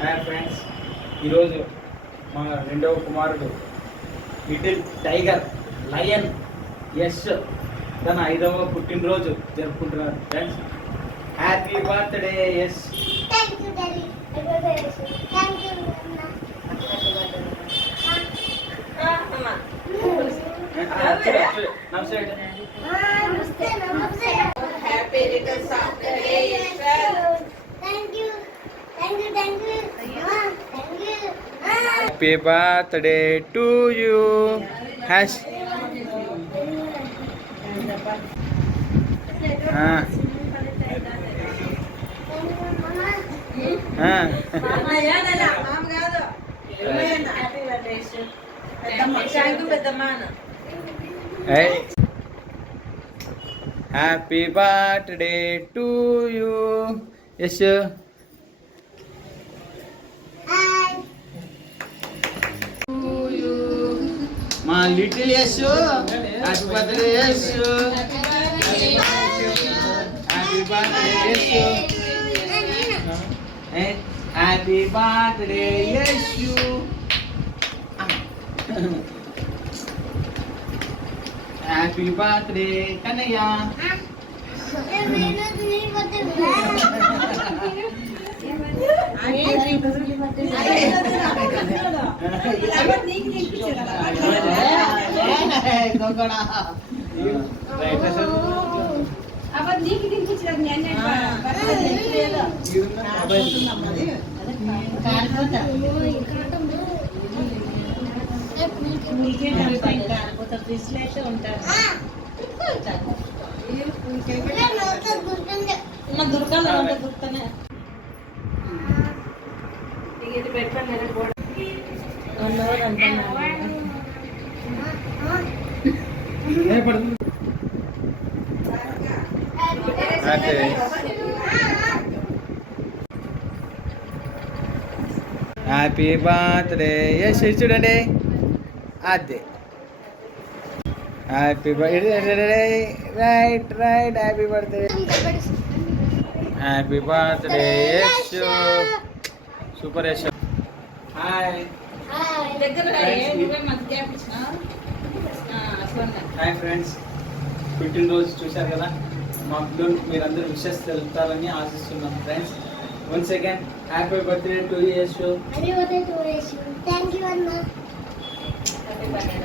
Hi friends, ఈరోజు మా రెండవ కుమారుడు లిటిల్ టైగర్ లయన్ యష్ తన 5వ పుట్టినరోజు జరుపుకుంటున్నారు. Friends, happy birthday Yash. Happy birthday to you. Hash. Happy birthday to you. Yes. My little Yeshu, happy birthday Yeshu, happy birthday Yeshu, happy birthday Yeshu, happy birthday Kanaya. Happy birthday Yash చూడండి అదే happy birthday right happy birthday happy birthday Yash సూపర్ Yash hi hi friends, పుట్టినరోజు చూశారు కదా. మా పిల్లలు మీరందరూ విషెస్ తెలుపుతారని ఆశిస్తున్నాం. Friends, once again happy birthday to Yeshu. Happy birthday to Yeshu. Thank you Anna. Happy birthday.